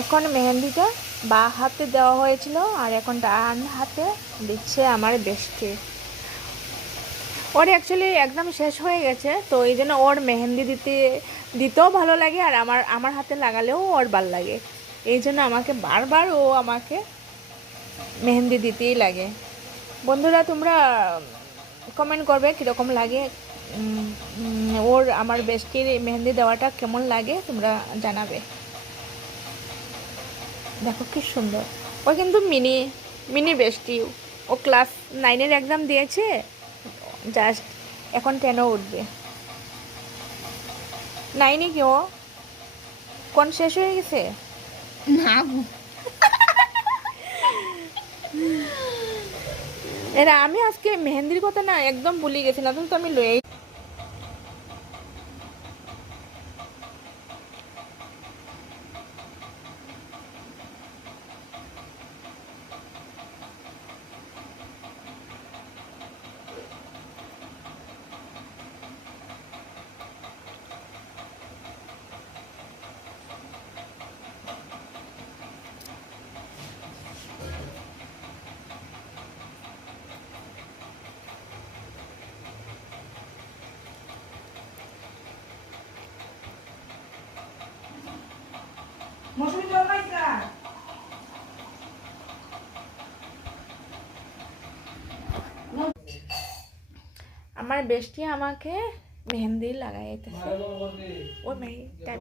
এখন মেহেন্দিটা বা হাতে দেওয়া হয়েছিল আর এখন ডান হাতে দিচ্ছে আমার বেস্টি। ওর অ্যাকচুয়ালি একদম শেষ হয়ে গেছে, তো এই জন্য ওর মেহেন্দি দিতেও ভালো লাগে, আর আমার হাতে লাগালেও ওর ভালো লাগে। এই জন্য আমাকে বারবার ও আমাকে মেহেন্দি দিতেই লাগে। বন্ধুরা তোমরা কমেন্ট করবে কীরকম লাগে, ওর আমার বেস্টির মেহেন্দি দেওয়াটা কেমন লাগে তোমরা জানাবে। দেখো কি সুন্দর। ও কিন্তু মিনি মিনি বেস্টি। ও ক্লাস 9-এর এক্সাম দিয়েছে, জাস্ট এখন 10-ও উঠবে। 9-এ কি ও কোন শেষ হয়ে গেছে না এরা। আমি আজকে মেহেন্দির কথা না একদম ভুলে গেছিলাম, তো আমি লয়ে আমার বেস্টি আমাকে মেহেন্দি লাগাইতেছে। ও মেহেন্দি